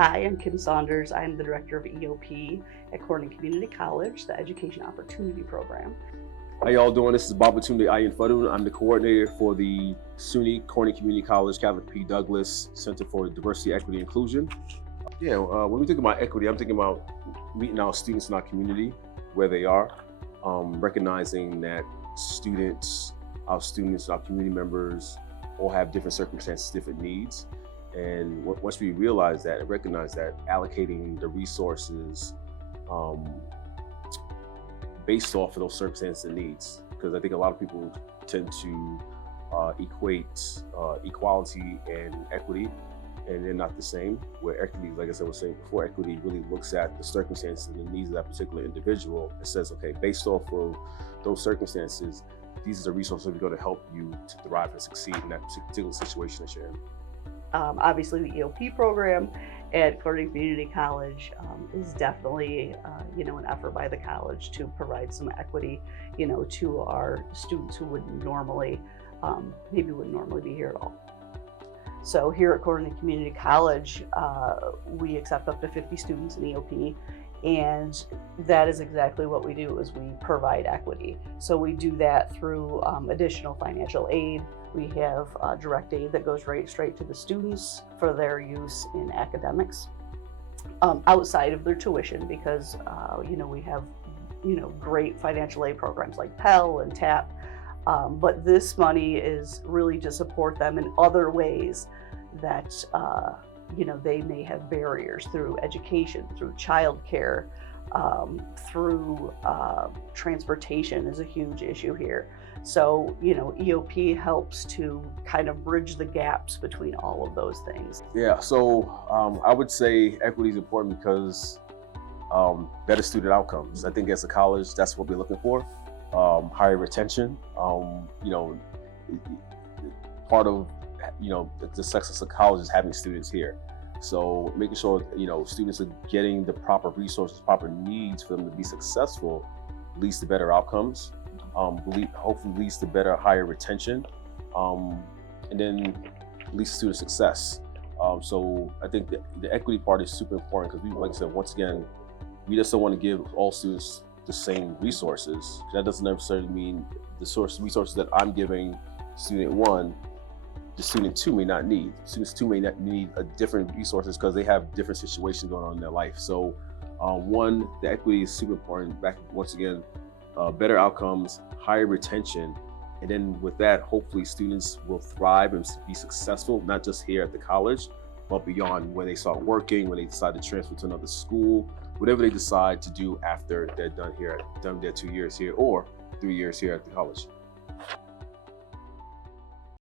Hi, I'm Kim Saunders. I'm the Director of EOP at Corning Community College, the Education Opportunity Program. How y'all doing? This is Babatunde Ayanfodun. I'm the coordinator for the SUNY Corning Community College Catholic P. Douglas Center for Diversity, Equity, Inclusion. When we think about equity, I'm thinking about meeting our students in our community where they are, recognizing that our students, our community members all have different circumstances, different needs. And once we realize that and recognize that, allocating the resources based off of those circumstances and needs, because I think a lot of people tend to equate equality and equity, and they're not the same. Where equity, like I said, was saying before, equity really looks at the circumstances and the needs of that particular individual and says, okay, based off of those circumstances, these are the resources that are going to help you to thrive and succeed in that particular situation that you're in. Obviously, the EOP program at Corning Community College is definitely, an effort by the college to provide some equity, to our students who wouldn't normally, maybe wouldn't normally be here at all. So here at Corning Community College, we accept up to 50 students in EOP, and that is exactly what we do, is we provide equity. So we do that through additional financial aid. We have direct aid that goes straight to the students for their use in academics, outside of their tuition, because we have great financial aid programs like Pell and TAP. But this money is really to support them in other ways that they may have barriers through education, through childcare, through transportation is a huge issue here. So, EOP helps to kind of bridge the gaps between all of those things. Yeah, so I would say equity is important because better student outcomes. I think as a college, that's what we're looking for. Higher retention. Part of the success of college is having students here. So making sure students are getting the proper resources, proper needs for them to be successful leads to better outcomes. Hopefully leads to better, higher retention, and then leads to student success. So I think the equity part is super important because like I said, once again, we just don't want to give all students the same resources. That doesn't necessarily mean the resources that I'm giving student one, the student two may not need. Students two may not need different resources because they have different situations going on in their life. So the equity is super important. Back once again, better outcomes, higher retention, and then with that, hopefully students will thrive and be successful, not just here at the college, but beyond, when they start working, when they decide to transfer to another school, whatever they decide to do after they're done their 2 years here or 3 years here at the college.